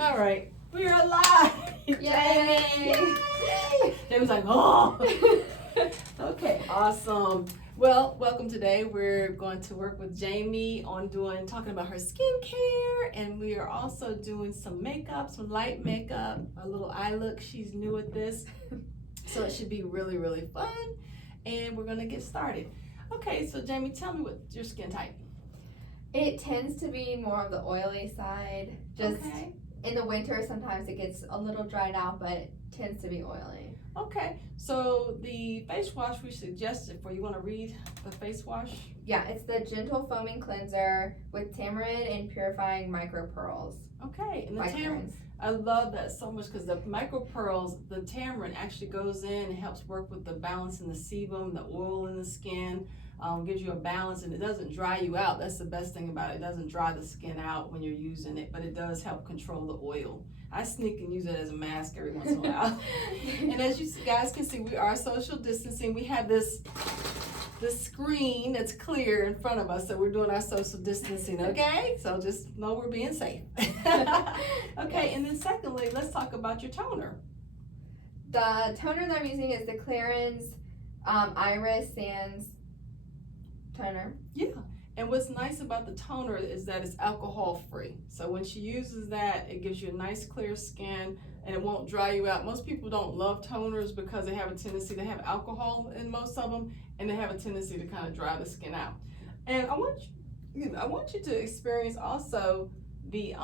All right, we are live. Yay! Yay! Jamie's like, oh. Okay, awesome. Well, welcome today. We're going to work with Jamie on talking about her skincare, and we are also doing some makeup, some light makeup, a little eye look. She's new at this, so it should be really, really fun. And we're gonna get started. Okay, so Jamie, tell me what your skin type. It tends to be more of the oily side. Just Okay. in the winter, sometimes it gets a little dried out, but it tends to be oily. Okay, so the face wash we suggested for you, want to read the face wash? Yeah, it's the Gentle Foaming Cleanser with tamarind and purifying micro pearls. Okay, and the by tamarind, Clarins. I love that so much because the micro pearls, the tamarind actually goes in and helps work with the balance in the sebum, the oil in the skin, gives you a balance, and it doesn't dry you out. That's the best thing about it. It doesn't dry the skin out when you're using it, but it does help control the oil. I sneak and use it as a mask every once in a while. And as you guys can see, we are social distancing. We have this screen that's clear in front of us, so we're doing our social distancing, okay? So just know we're being safe. Okay, and then secondly, let's talk about your toner. The toner that I'm using is the Clarins Iris Sands toner. Yeah, and what's nice about the toner is that it's alcohol free. So when she uses that, it gives you a nice clear skin and it won't dry you out. Most people don't love toners because they have a tendency to have alcohol in most of them, and they have a tendency to kind of dry the skin out. And I want you to experience also the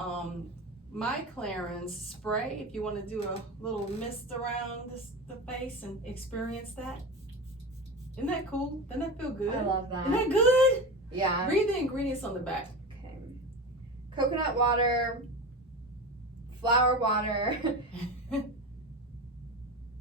My Clarins spray. If you want to do a little mist around the face and experience that. Isn't that cool? Doesn't that feel good? I love that. Isn't that good? Yeah. Read the ingredients on the back. Okay. Coconut water, flower water.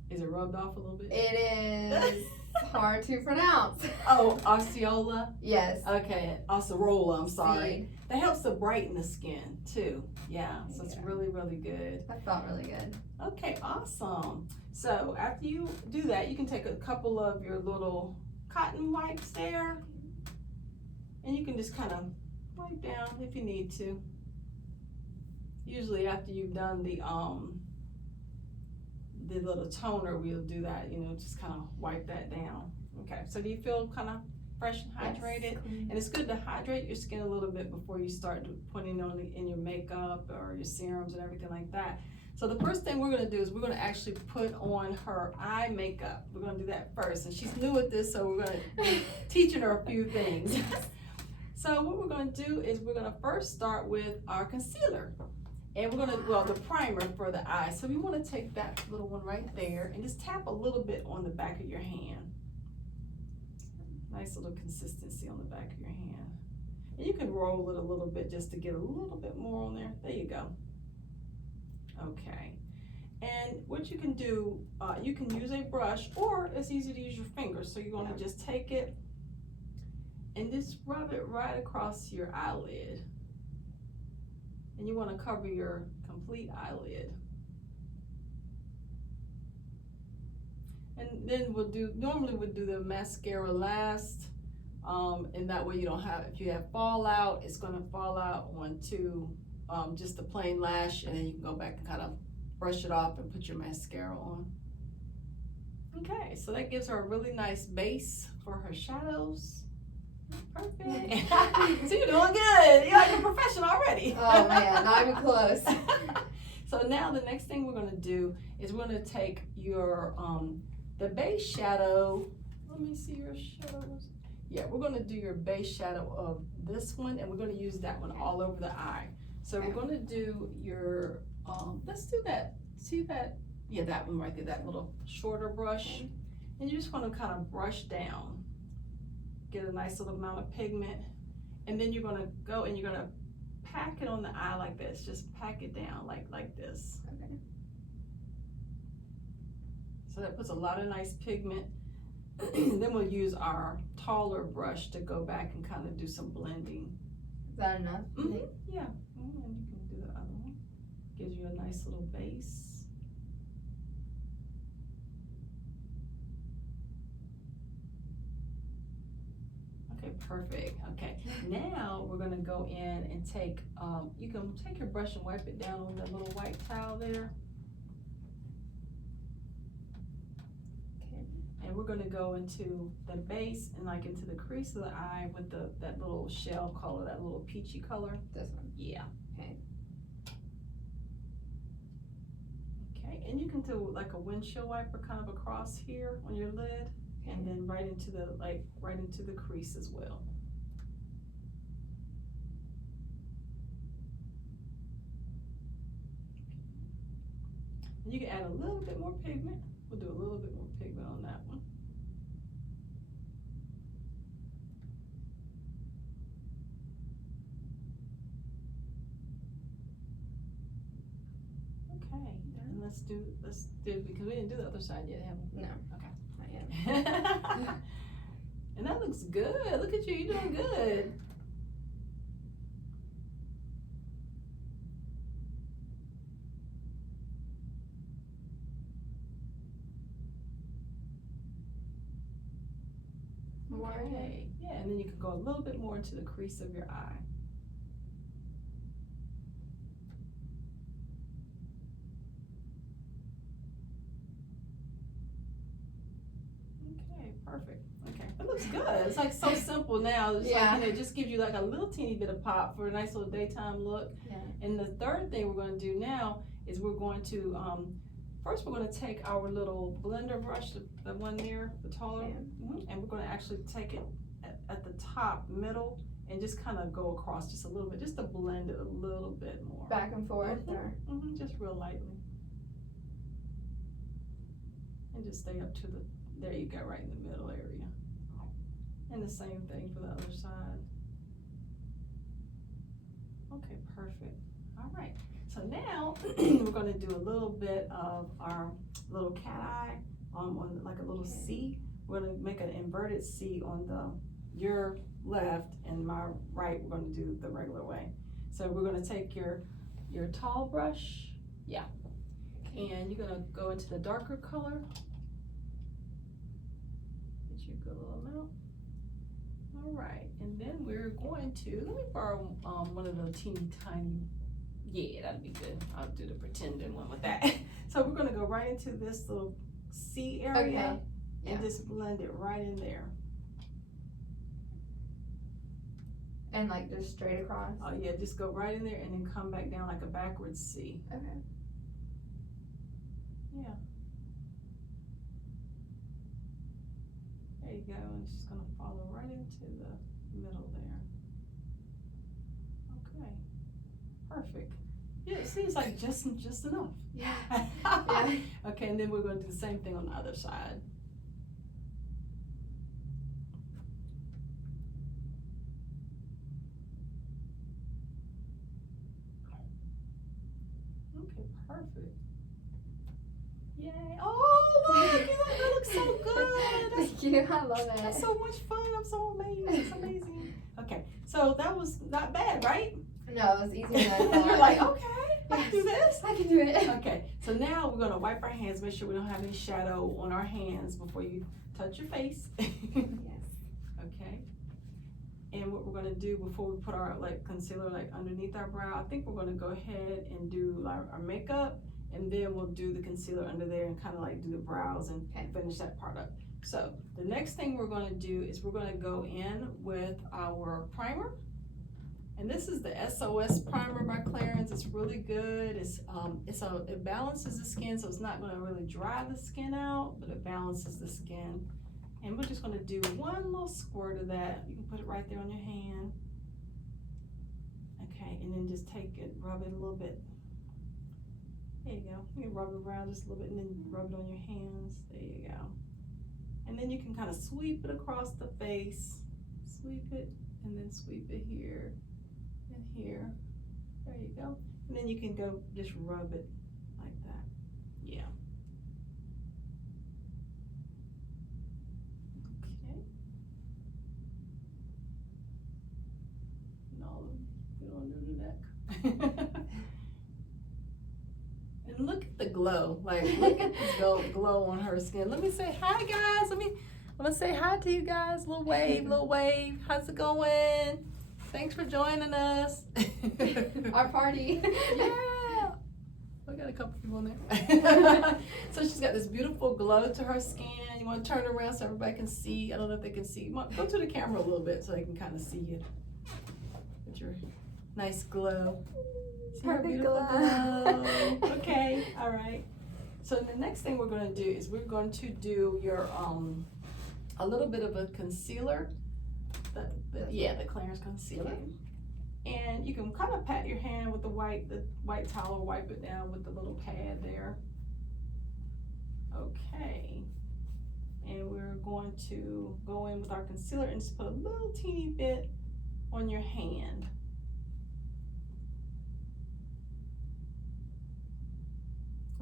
Is it rubbed off a little bit? It is hard to pronounce. Oh, Osceola? Yes. Okay, Acerola, I'm sorry. Seed. That helps to brighten the skin too. Yeah, so it's Yeah. really, really good. That felt really good. Okay, awesome. So after you do that, you can take a couple of your little cotton wipes there, and you can just kind of wipe down if you need to. Usually after you've done the little toner, we'll do that, just kind of wipe that down. Okay, so do you feel kind of fresh and hydrated? Yes. And it's good to hydrate your skin a little bit before you start putting on in your makeup or your serums and everything like that. So the first thing we're gonna do is we're gonna actually put on her eye makeup. We're gonna do that first, and she's new at this, so we're gonna be teaching her a few things. So what we're gonna do is we're gonna first start with our concealer. And we're gonna, the primer for the eye. So we wanna take that little one right there and just tap a little bit on the back of your hand. Nice little consistency on the back of your hand. And you can roll it a little bit just to get a little bit more on there. There you go. Okay. And what you can do, you can use a brush, or it's easy to use your fingers. So you're gonna just take it and just rub it right across your eyelid. And you wanna cover your complete eyelid. And then normally we'll do the mascara last, and that way you don't have, if you have fallout, it's gonna fall out onto just the plain lash, and then you can go back and kind of brush it off and put your mascara on. Okay, so that gives her a really nice base for her shadows. Perfect. So you're doing good. You're like a professional already. Oh man, not even close. So now the next thing we're gonna do is we're gonna take your the base shadow. Let me see your shadows. Yeah, we're gonna do your base shadow of this one, and we're gonna use that one all over the eye. So we're gonna do your, let's do that. See that? Yeah, that one right there, that little shorter brush. And you just wanna kind of brush down. Get a nice little amount of pigment. And then you're gonna go and you're gonna pack it on the eye like this. Just pack it down like this. Okay. So that puts a lot of nice pigment. Then we'll use our taller brush to go back and kind of do some blending. Is that enough? Yeah, and you can do the other one. Gives you a nice little base. Okay, Okay, perfect. Okay, now we're gonna go in and take, you can take your brush and wipe it down on that little white towel there. Okay. And we're gonna go into the base and like into the crease of the eye with that little shell color, that little peachy color. This one. Yeah. Okay. Okay, and you can do like a windshield wiper kind of across here on your lid. And then right into the crease as well. And you can add a little bit more pigment. We'll do a little bit more pigment on that one. Okay, and let's do because we didn't do the other side yet, have we? No. Okay. Not yet. And that looks good. Look at you, you're doing good. More. Okay. Yeah, and then you can go a little bit more into the crease of your eye. Okay, perfect. Okay, it looks good. It's like so simple now. It's Yeah. like, it just gives you like a little teeny bit of pop for a nice little daytime look. Yeah. And the third thing we're going to do now is we're going to first we're going to take our little blender brush, the one there, the taller, and we're going to actually take it at the top, middle, and just kind of go across just a little bit, just to blend it a little bit more. Back and forth. Or? Just real lightly. And just stay up to there you go, right in the middle area. And the same thing for the other side. Okay, perfect. All right. So now we're going to do a little bit of our little cat eye on like a little C. We're going to make an inverted C on your left, and my right we're going to do the regular way. So we're going to take your tall brush, and you're going to go into the darker color. Get you a good little amount. All right, and then we're going to, let me borrow one of the teeny tiny, yeah, that'd be good. I'll do the pretending one with that. So we're gonna go right into this little C area and just blend it right in there. And like just straight across? Oh yeah, just go right in there and then come back down like a backwards C. Okay. Yeah. There you go, and it's just gonna follow right into the middle there. Okay, perfect. Yeah, it seems like just enough. Yeah. Yeah. Okay, and then we're gonna do the same thing on the other side. Okay, perfect. Yay. Oh, look, that looks so good. Thank you, I love it. That's so much fun. I'm so amazed. It's amazing. Okay, so that was not bad, right? No, it was easier than I thought. You're like, okay, I can do this. I can do it. Okay, so now we're gonna wipe our hands, make sure we don't have any shadow on our hands before you touch your face. Yes. Okay. And what we're gonna do before we put our concealer underneath our brow, I think we're gonna go ahead and do our makeup, and then we'll do the concealer under there and kind of do the brows and finish that part up. So the next thing we're gonna do is we're gonna go in with our primer. And this is the SOS primer by Clarins. It's really good. It balances the skin, so it's not gonna really dry the skin out, but it balances the skin. And we're just gonna do one little squirt of that. You can put it right there on your hand. Okay, and then just take it, rub it a little bit. There you go. You can rub it around just a little bit and then rub it on your hands. There you go. And then you can kind of sweep it across the face. Sweep it, and then sweep it here and here. There you go. And then you can go just rub it like that. Yeah. Okay. No, we don't do that. Look at the glow, look at the glow on her skin. Let me say hi, guys. I'm gonna say hi to you guys. Little wave, little wave. How's it going? Thanks for joining us. Our party. Yeah. We got a couple people in there. So she's got this beautiful glow to her skin. You want to turn around so everybody can see. I don't know if they can see. Go to the camera a little bit so they can kind of see you. With your nice glow. See her Perfect beautiful glow. glow. Okay. All right. So the next thing we're going to do is we're going to do your a little bit of a concealer. The Clarins concealer. Okay. And you can kind of pat your hand with the white towel, wipe it down with the little pad there. Okay. And we're going to go in with our concealer and just put a little teeny bit on your hand.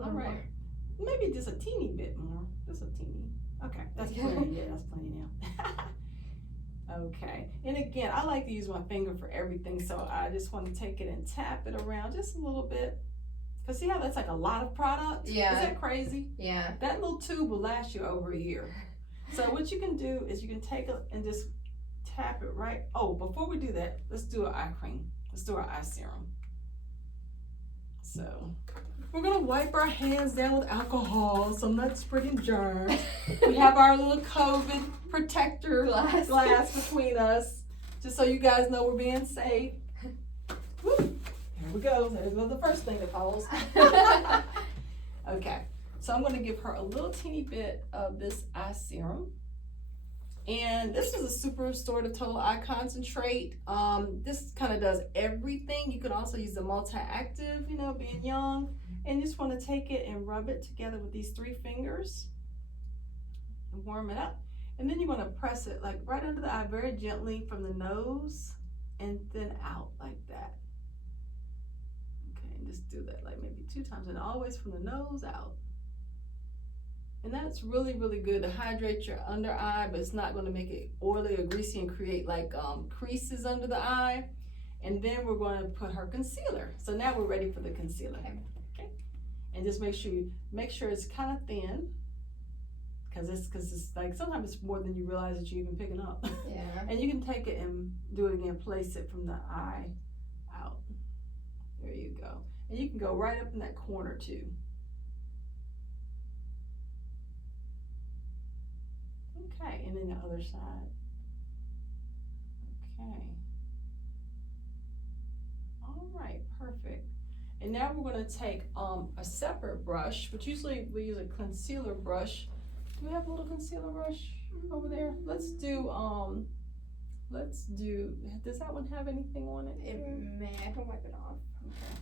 All right. Maybe just a teeny bit more. Just a teeny. Okay, that's plenty. Yeah, that's plenty now. Okay, and again, I like to use my finger for everything, so I just want to take it and tap it around just a little bit. Cause see how that's like a lot of product? Yeah. Is that crazy? Yeah. That little tube will last you over a year. So what you can do is you can take it and just tap it right. Oh, before we do that, let's do our eye cream. Let's do our eye serum. So we're gonna wipe our hands down with alcohol so I'm not spreading germs. We have our little COVID protector glass between us, just so you guys know we're being safe. Woo. Here we go. There's the first thing that falls. Okay, so I'm gonna give her a little teeny bit of this eye serum. And this is a super restorative total eye concentrate. This kind of does everything. You could also use the multi-active, you know, being young. And just want to take it and rub it together with these 3 fingers and warm it up. And then you want to press it like right under the eye very gently from the nose and then out like that. Okay, and just do that like maybe 2 times and always from the nose out. And that's really, really good to hydrate your under eye, but it's not going to make it oily or greasy and create like creases under the eye. And then we're going to put her concealer. So now we're ready for the concealer. Okay. And just make sure it's kind of thin, because it's like sometimes it's more than you realize that you're even picking up. Yeah. And you can take it and do it again. Place it from the eye out. There you go. And you can go right up in that corner too. Okay, and then the other side. Okay. All right, perfect. And now we're going to take a separate brush, which usually we use a concealer brush. Do we have a little concealer brush over there? Let's do, does that one have anything on it? It may. I can wipe it off. Okay.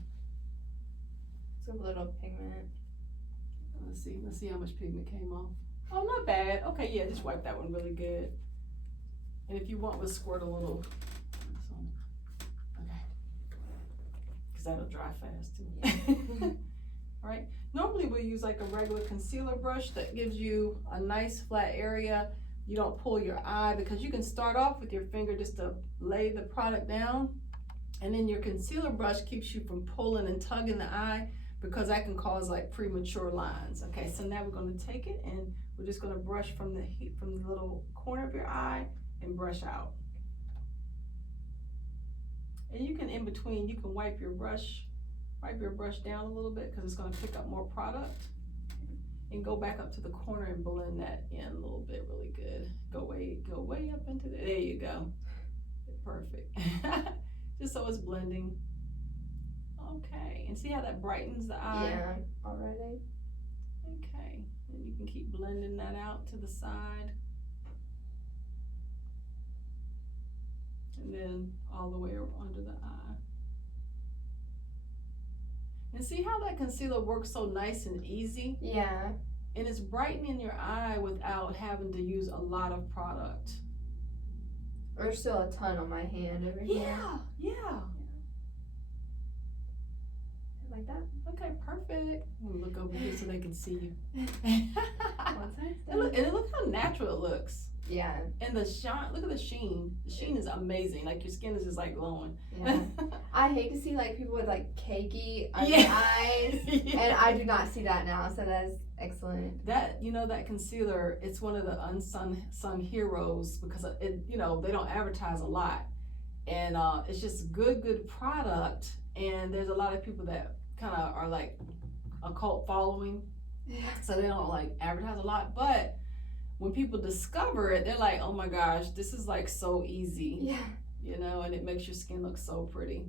It's a little pigment. Let's see how much pigment came off. Oh, not bad. Okay, yeah, just wipe that one really good. And if you want, we'll squirt a little. Okay. Because that'll dry fast too. Yeah. All right. Normally we use like a regular concealer brush that gives you a nice flat area. You don't pull your eye, because you can start off with your finger just to lay the product down. And then your concealer brush keeps you from pulling and tugging the eye, because that can cause like premature lines. Okay, so now we're going to take it and we're just going to brush from the little corner of your eye and brush out. And you can, in between, you can wipe your brush down a little bit, because it's going to pick up more product. And go back up to the corner and blend that in a little bit, really good. Go way up into there. There you go. Perfect. Just so it's blending. Okay, and see how that brightens the eye? Yeah, already. Okay, and you can keep blending that out to the side. And then all the way under the eye. And see how that concealer works so nice and easy? Yeah. And it's brightening your eye without having to use a lot of product. There's still a ton on my hand over here. Yeah. Like that? Okay, perfect. We'll look over here so they can see you. Once it's done. And look how natural it looks. Yeah. And the shine, look at the sheen. The sheen is amazing. Like your skin is just like glowing. Yeah. I hate to see like people with like cakey under Yeah. eyes. And I do not see that now, so that is excellent. That, that concealer, it's one of the unsung heroes because it, they don't advertise a lot. And it's just good product. And there's a lot of people that kind of are like a cult following. Yeah. So they don't like advertise a lot. But when people discover it, they're like, oh my gosh, this is like so easy. Yeah. And it makes your skin look so pretty.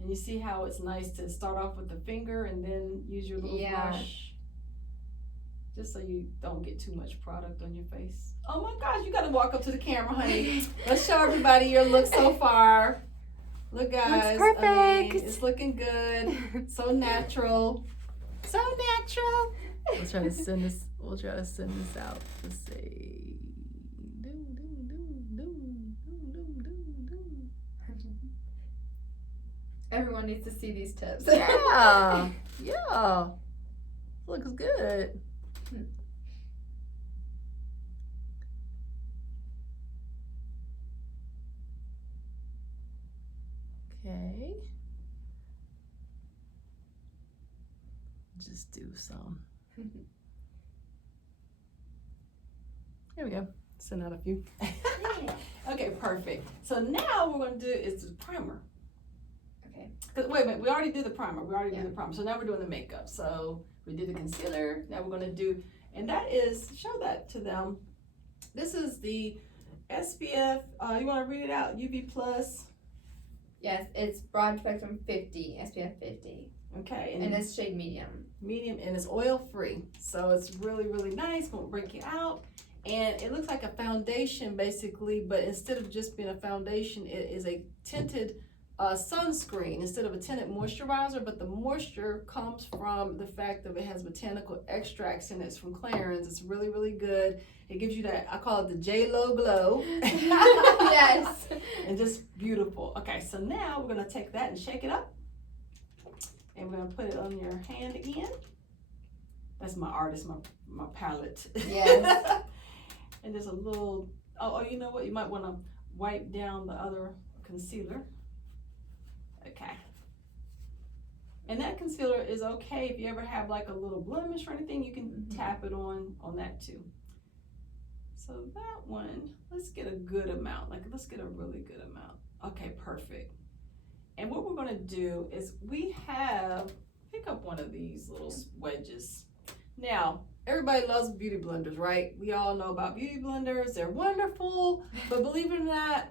And you see how it's nice to start off with the finger and then use your little brush. Just so you don't get too much product on your face. Oh my gosh, you gotta walk up to the camera, honey. Let's show everybody your look so far. Look, guys. Looks perfect. It's looking good. So natural. So natural. We'll try to send this out to say. Everyone needs to see these tips. Yeah. Looks good. Okay. Just do some. There we go. Send out a few. Okay, perfect. So now what we're going to do is the primer. Okay. Wait a minute, we already did the primer. So now we're doing the makeup. So we did the concealer. Now we're going to do, and that is, show that to them. This is the SPF. You want to read it out? UV plus. Yes, it's broad spectrum 50, SPF 50. Okay. And it's shade medium. Medium, and it's oil free. So it's really nice. Won't break you out. And it looks like a foundation basically, but instead of just being a foundation, it is a tinted sunscreen instead of a tinted moisturizer. But the moisture comes from the fact that it has botanical extracts in it. It's from Clarins. It's really good. It gives you that, I call it the J-Lo glow. Yes. And just beautiful. Okay, so now we're gonna take that and shake it up. And we're gonna put it on your hand again. That's my artist, my palette. Yes. And there's a little, oh, you know what? You might wanna wipe down the other concealer. Okay. And that concealer is okay if you ever have like a little blemish or anything, you can tap it on that too. So that one, let's get a good amount. Let's get a really good amount. Okay, perfect. And what we're gonna do is pick up one of these little wedges. Now, everybody loves beauty blenders, right? We all know about beauty blenders. They're wonderful, but believe it or not,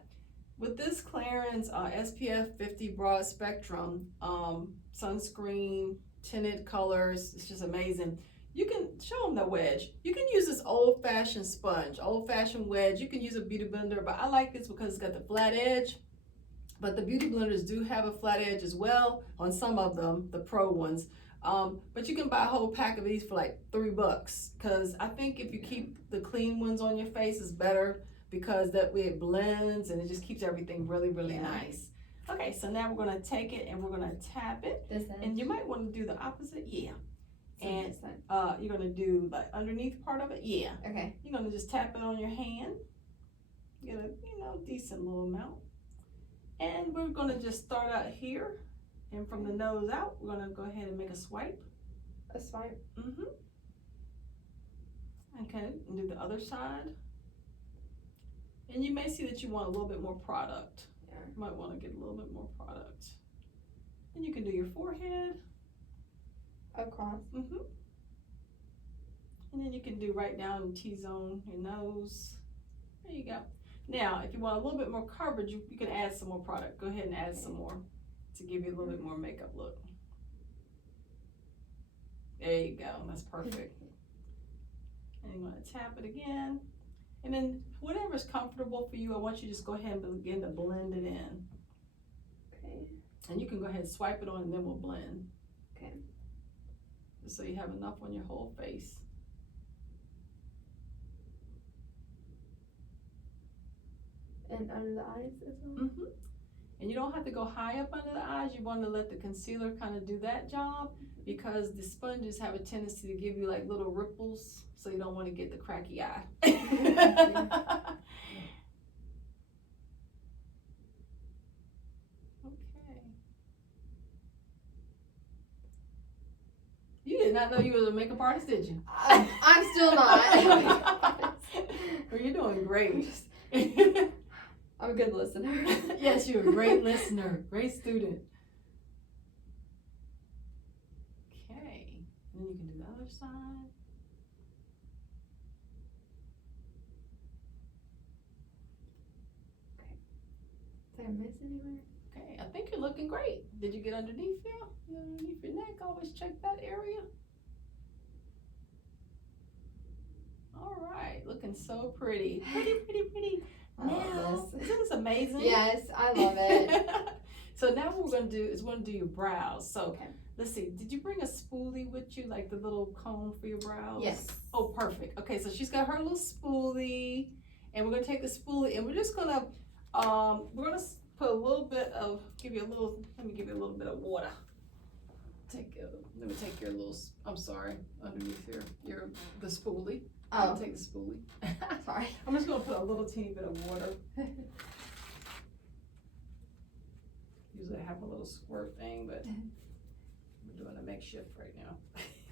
with this Clarins SPF 50 broad spectrum sunscreen, tinted colors, it's just amazing. You can show them the wedge. You can use this old-fashioned sponge, old-fashioned wedge. You can use a beauty blender, but I like this because it's got the flat edge. But the beauty blenders do have a flat edge as well on some of them, the pro ones. But you can buy a whole pack of these for like $3 because I think if you keep the clean ones on your face, it's better because that way it blends and it just keeps everything really nice. Okay, so now we're gonna take it and we're gonna tap it. And you might want to do the opposite, yeah. And you're gonna do like underneath part of it, yeah. Okay. You're gonna just tap it on your hand. Get a decent little amount. And we're gonna just start out here, and from the nose out, we're gonna go ahead and make a swipe. A swipe. Okay, and do the other side. And you may see that you want a little bit more product. Yeah. You might want to get a little bit more product. And you can do your forehead. Across. And then you can do right down in T-zone, your nose. There you go. Now, if you want a little bit more coverage, you can add some more product. Go ahead and add some more to give you a little bit more makeup look. There you go. That's perfect. And you're going to tap it again. And then whatever's comfortable for you, I want you to just go ahead and begin to blend it in. Okay. And you can go ahead and swipe it on and then we'll blend. Okay. So you have enough on your whole face. And under the eyes as well? And you don't have to go high up under the eyes. You want to let the concealer kind of do that job because the sponges have a tendency to give you like little ripples, so you don't want to get the cracky eye. did not know you was a makeup artist, did you? I'm still not. Well, you're doing great. I'm a good listener. Yes, you're a great listener, great student. Okay, and then you can do the other side. Did I miss anywhere? Okay, I think you're looking great. Did you get underneath here? You underneath your neck, always check that area. All right, looking so pretty. Pretty, pretty, pretty. I love Now, this. isn't this amazing? Yes, I love it. So now what we're gonna do is we're gonna do your brows. So Okay. let's see, did you bring a spoolie with you, like the little comb for your brows? Yes. Oh, perfect. Okay, so she's got her little spoolie, and we're gonna take the spoolie, and we're just gonna, put a little bit of, let me give you a little bit of water. Let me take your little, I'm sorry, underneath the spoolie. Oh, Take the spoolie. sorry. I'm just gonna put a little teeny bit of water. Usually I have a little squirt thing, but we're doing a makeshift right now.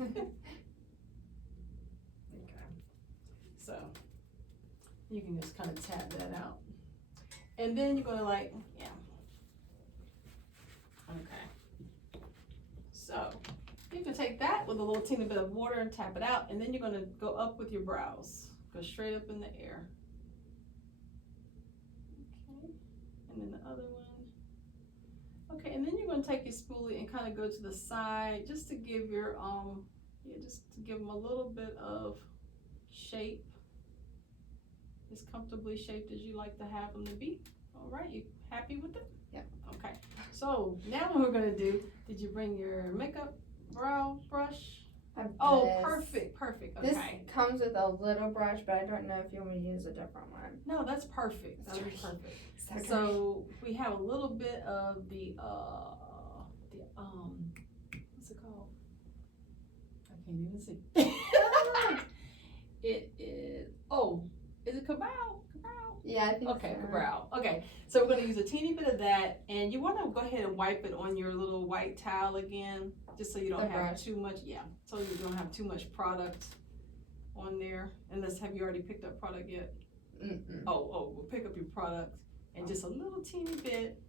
Okay. So you can just kind of tap that out. And then you're gonna yeah. Okay. So you can take that with a little teeny bit of water and tap it out, and then you're gonna go up with your brows. Go straight up in the air. Okay. And then the other one. Okay, and then you're gonna take your spoolie and kind of go to the side just to give your just to give them a little bit of shape. As comfortably shaped as you like to have them to be. All right, you happy with it? Yep. Okay. So now what we're gonna do? Did you bring your makeup brow brush? Oh, perfect. Okay. This comes with a little brush, but I don't know if you want me to use a different one. No, that's perfect. That was perfect. Okay. So we have a little bit of the what's it called? I can't even see. It is is it Cabral? Yeah, I think Okay, so. Cabral. Okay, so we're gonna use a teeny bit of that, and you wanna go ahead and wipe it on your little white towel again, just so you don't have too much, so you don't have too much product on there. Unless, have you already picked up product yet? Mm-mm. Oh, we'll pick up your product, and just a little teeny bit.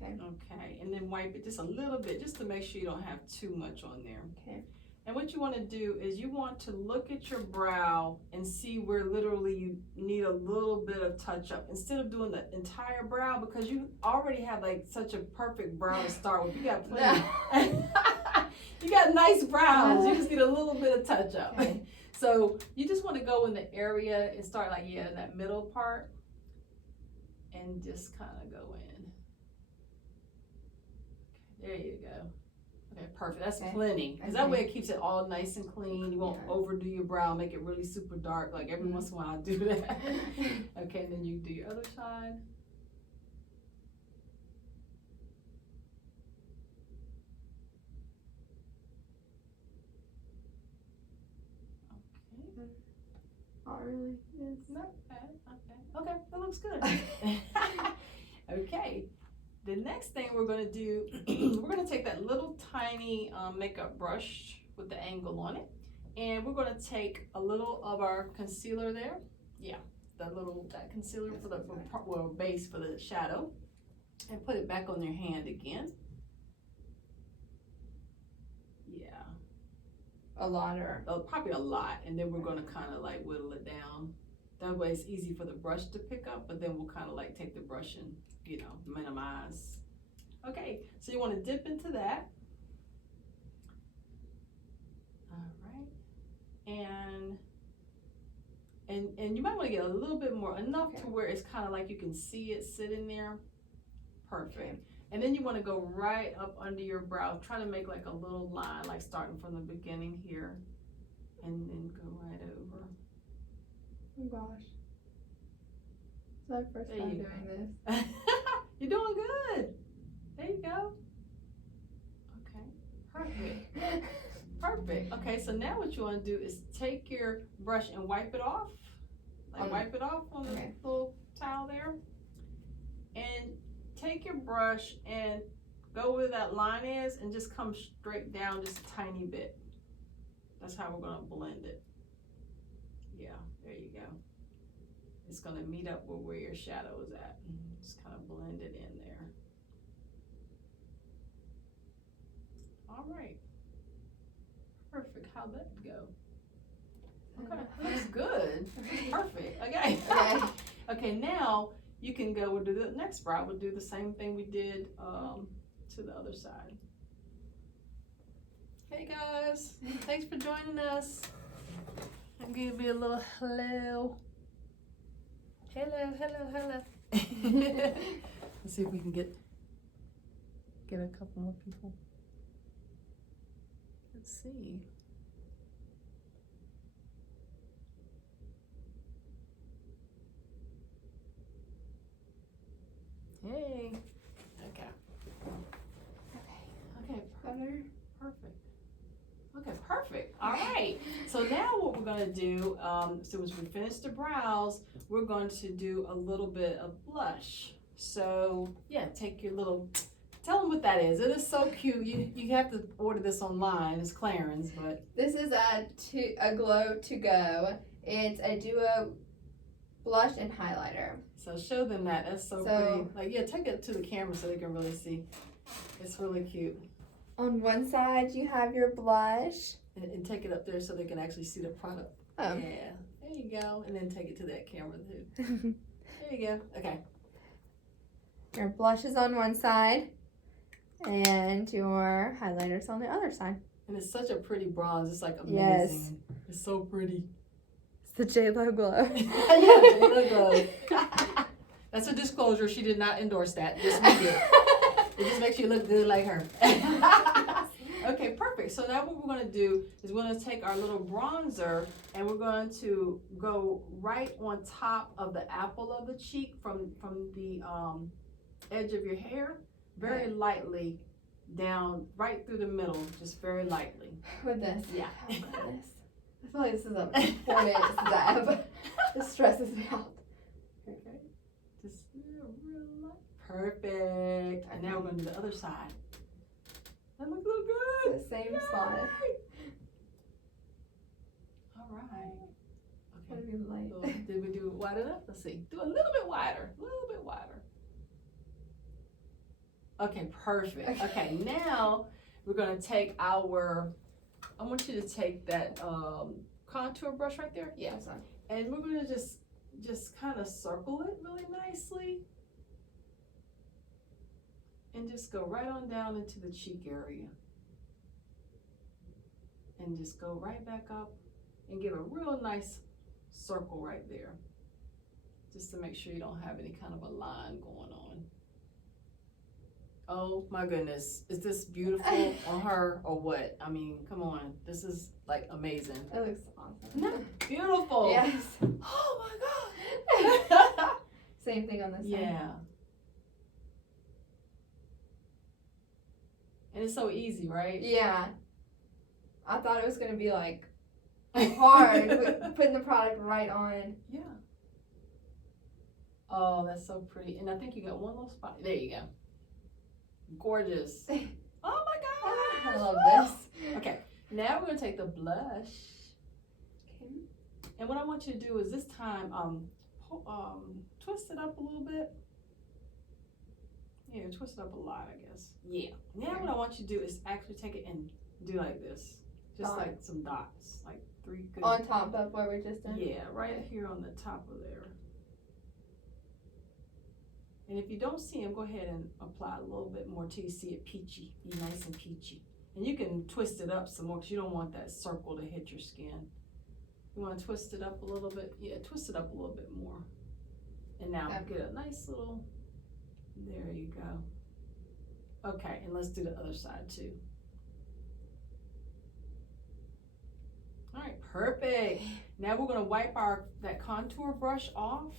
Okay. Okay, and then wipe it just a little bit, just to make sure you don't have too much on there. Okay. And what you want to do is you want to look at your brow and see where literally you need a little bit of touch up instead of doing the entire brow, because you already have like such a perfect brow to start with. You got plenty. You got nice brows. You just need a little bit of touch up. Okay. So you just want to go in the area and start in that middle part and just kind of go in. There you go. Okay, perfect. That's plenty. Because that way it keeps it all nice and clean. You won't overdo your brow, make it really super dark. Like every once in a while I do that. Okay, and then you do your other side. Okay. Not really. Yes. Not bad. Okay, that looks good. Okay. The next thing we're going to do, we're going to take that little tiny makeup brush with the angle on it, and we're going to take a little of our concealer there. Yeah, that concealer for the base for the shadow, and put it back on your hand again. Yeah. A lot or? Probably a lot, and then we're going to kind of whittle it down. That way it's easy for the brush to pick up, but then we'll kind of take the brush and minimize. Okay, so you want to dip into that. All right, and you might want to get a little bit more, enough to where it's kind of you can see it sitting there. Perfect. Okay. And then you want to go right up under your brow. Try to make a little line, starting from the beginning here, and then go right over. Oh gosh. It's my first time doing this. You're doing good. There you go. Okay, perfect. Perfect. Okay, so now what you want to do is take your brush and wipe it off. Wipe it off on the little towel there. And take your brush and go where that line is and just come straight down just a tiny bit. That's how we're gonna blend it. Yeah, there you go. It's gonna meet up with where your shadow is at. Just kind of blend it in there. All right. Perfect. How'd that go? Okay, looks good. Perfect. Okay. Okay. Okay, now you can go and do the next brow. We'll do the same thing we did to the other side. Hey guys, thanks for joining us. I'm gonna be a little hello. Hello. Let's see if we can get a couple more people. Let's see. Hey. Okay. Okay. Perfect. Okay, perfect. All right. So now what we're going to do, so as we finish the brows, we're going to do a little bit of blush. So yeah, take your little, tell them what that is. It is so cute. You have to order this online. It's Clarins, but. This is a Glow to Go. It's a duo blush and highlighter. So show them that. That's so pretty. Like, yeah, take it to the camera so they can really see. It's really cute. On one side, you have your blush. And take it up there so they can actually see the product. Oh. Yeah. There you go. And then take it to that camera too. There you go. Okay. Your blush is on one side, and your highlighter's on the other side. And it's such a pretty bronze. It's like amazing. Yes. It's so pretty. It's the J-Lo glow. Yeah, J-Lo glow. That's a disclosure. She did not endorse that. Just me did. It just makes you look good like her. Okay, perfect. So now what we're going to do is we're going to take our little bronzer and we're going to go right on top of the apple of the cheek from the edge of your hair, very lightly down right through the middle, just very lightly. With this. Yeah. Oh, goodness. I feel like this is a 4-minute dab. This stresses me out. Okay. Just real light. Perfect. And now we're going to do the other side. That looks so good. The same spot. All right. Gotta Okay. be light. So did we do it wide enough? Let's see. Do a little bit wider. A little bit wider. Okay, perfect. Okay, now we're going to take our, I want you to take that contour brush right there. Yeah. And we're going to just kind of circle it really nicely. And just go right on down into the cheek area. And just go right back up and give a real nice circle right there. Just to make sure you don't have any kind of a line going on. Oh my goodness. Is this beautiful on her or what? I mean, come on. This is like amazing. It looks awesome. No, beautiful. Yes. Oh my God. Same thing on this side. Yeah. And it's so easy, right? Yeah. I thought it was going to be like hard putting the product right on. Yeah. Oh, that's so pretty. And I think you got one little spot. There you go. Gorgeous. Oh my gosh. I love this. Okay. Now we're going to take the blush. Okay. And what I want you to do is this time twist it up a little bit. Yeah, twist it up a lot, I guess. Yeah. Now what I want you to do is actually take it and do like this. Just like some dots. Like 3 good. On top of what we just did? Yeah, right here on the top of there. And if you don't see them, go ahead and apply a little bit more till you see it peachy. Be nice and peachy. And you can twist it up some more because you don't want that circle to hit your skin. You want to twist it up a little bit? Yeah, twist it up a little bit more. And now get a nice little, there you go. Okay, and let's do the other side too. All right, perfect. Now we're gonna wipe that contour brush off.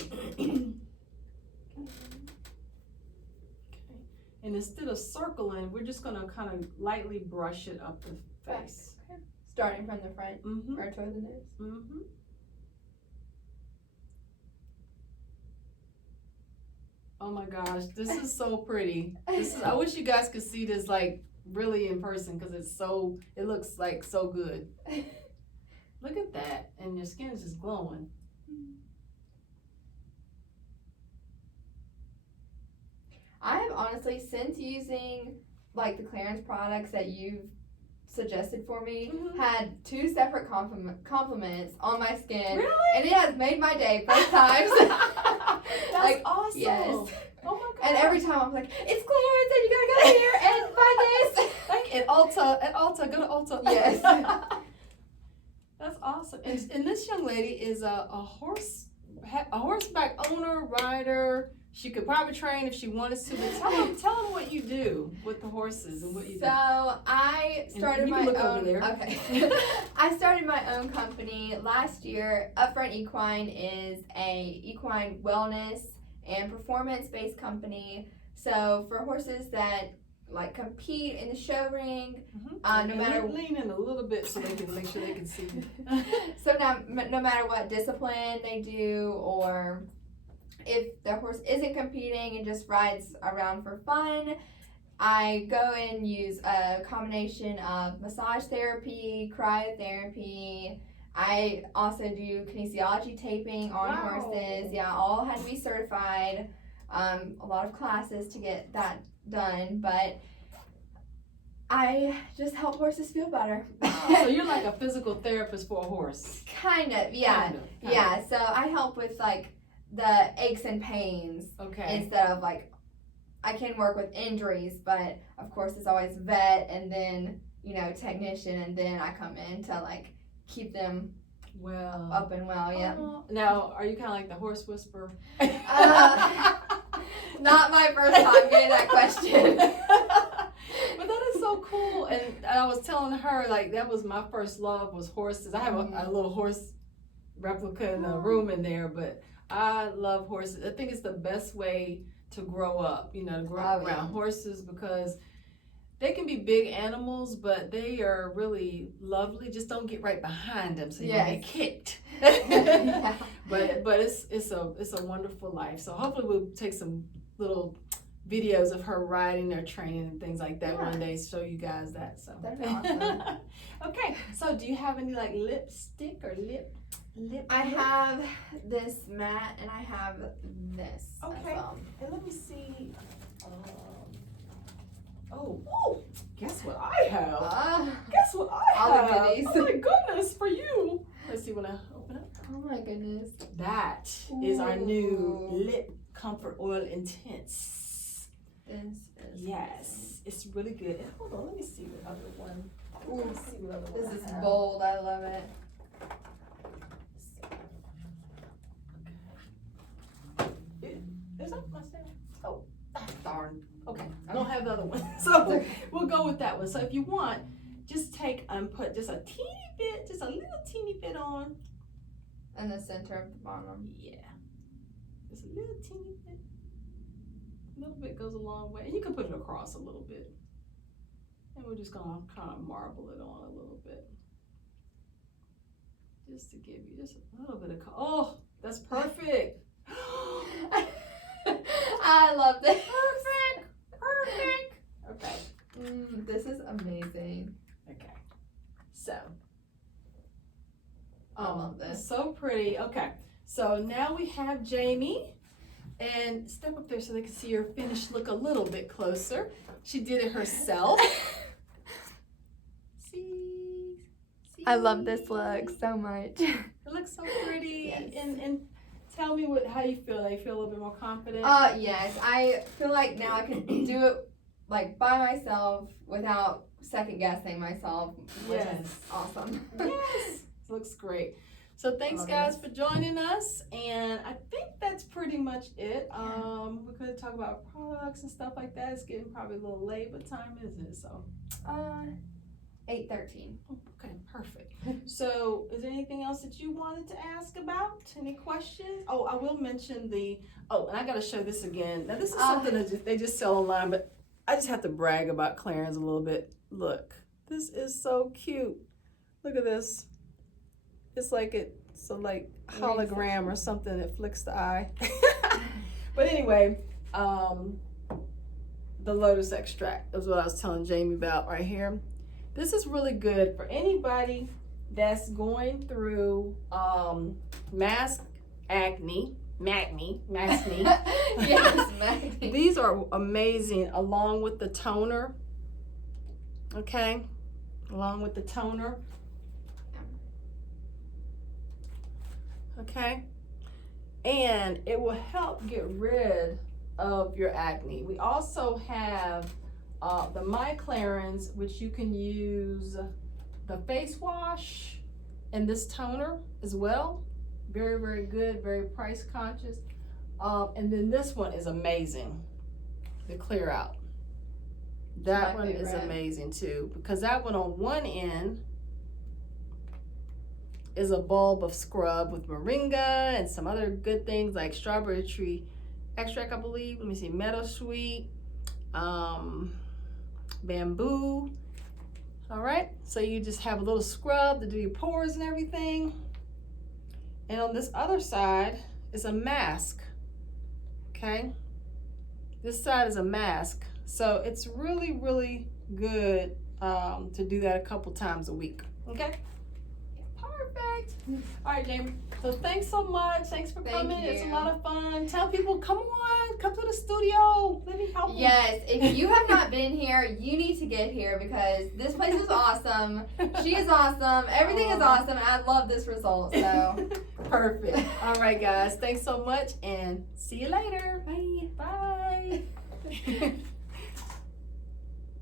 Okay. And instead of circling, we're just gonna kind of lightly brush it up the face. Okay. Starting from the front Mm-hmm. or toward the nose. Mm-hmm. Oh my gosh, this is so pretty. I wish you guys could see this like really in person because it looks like so good. Look at that, and your skin is just glowing. I have honestly, since using like the Clarins products that you've suggested for me, had 2 separate compliments on my skin. Really? And it has made my day both times. That's like, awesome. Yes. Oh my god. And every time I'm like, it's Clarins and you gotta go here and buy this. Like at Ulta, go to Ulta. Yes. That's awesome. And this young lady is a horseback owner, rider. She could probably train if she wanted to, but tell them what you do with the horses and what you do. So I started my own. Okay. I started my own company last year. Upfront Equine is a equine wellness and performance-based company. So for horses that like compete in the show ring, no matter lean in a little bit so they can make sure they can see. So now, no matter what discipline they do, or if the horse isn't competing and just rides around for fun, I go and use a combination of massage therapy, cryotherapy. I also do kinesiology taping on horses. Yeah, all had to be certified. A lot of classes to get that done, but I just help horses feel better. So you're like a physical therapist for a horse. Kind of, yeah. Yeah, so I help with like the aches and pains. Okay. Instead of like, I can work with injuries, but of course it's always vet and then, technician, and then I come in to like keep them up and well, yeah. Now, are you kind of like the horse whisperer? Not my first time getting that question. But that is so cool. And I was telling her, like, that was my first love was horses. I have a little horse replica in a room in there, but I love horses. I think it's the best way to grow up, to grow up around horses, because they can be big animals, but they are really lovely. Just don't get right behind them so you get kicked. But it's a wonderful life. So hopefully we'll take some little videos of her riding or training and things like that one day, show you guys that. So that'd be awesome. Okay, so do you have any like lipstick or lip? I have this matte and I have this. Okay, and let me see. Guess what I have? Guess what I have? All the goodies. Oh my goodness, for you. Let's see when I open it. Oh my goodness. That is our new Lip Comfort Oil Intense. Yes, it's really good. And hold on, let me see the other one. This is bold. I love it. Is that my stand? Oh, darn. Okay, I don't have the other one, so we'll go with that one. So if you want, just take and put just a teeny bit, just a little teeny bit on. In the center of the bottom. Yeah, just a little teeny bit. A little bit goes a long way, and you can put it across a little bit. And we're just gonna kind of marble it on a little bit, just to give you just a little bit of color. Oh, that's perfect. I love this. Perfect. Okay. This is amazing. Okay. So. I love this. So pretty. Okay. So now we have Jamie. And step up there so they can see your finished look a little bit closer. She did it herself. See? I love this look so much. It looks so pretty. Yes. And tell me how you feel. Do you feel a little bit more confident? Yes. I feel like now I can do it like by myself without second guessing myself, which is awesome. Yes. Looks great. So thanks guys for joining us, and I think that's pretty much it. We're going to talk about products and stuff like that. It's getting probably a little late. What time is it? So 8:13. Okay, perfect. So is there anything else that you wanted to ask about? Any questions? Oh, I will mention and I got to show this again. Now this is something that they just sell online, but I just have to brag about Clarins a little bit. Look, this is so cute. Look at this. It's like hologram or something that flicks the eye. But anyway, the lotus extract is what I was telling Jamie about right here. This is really good for anybody that's going through mask acne. Yes, acne. These are amazing along with the toner. Okay, along with the toner. Okay, and it will help get rid of your acne. We also have the My Clarins, which you can use the face wash and this toner as well. Very, very good, very price conscious. And then this one is amazing, the Clear Out. That one is amazing too, because that one on one end is a bulb of scrub with moringa and some other good things like strawberry tree extract, I believe. Let me see, meadowsweet, bamboo. All right, so you just have a little scrub to do your pores and everything. And on this other side is a mask, okay? This side is a mask. So it's really, really good to do that a couple times a week, okay? Perfect. All right, Jamie. So thanks so much. Thanks for coming. It's a lot of fun. Tell people, come on, come to the studio. Let me help you. Yes, if you have not been here, you need to get here because this place is awesome. She is awesome. Everything is awesome. And I love this result. So perfect. All right, guys. Thanks so much, and see you later. bye. Bye.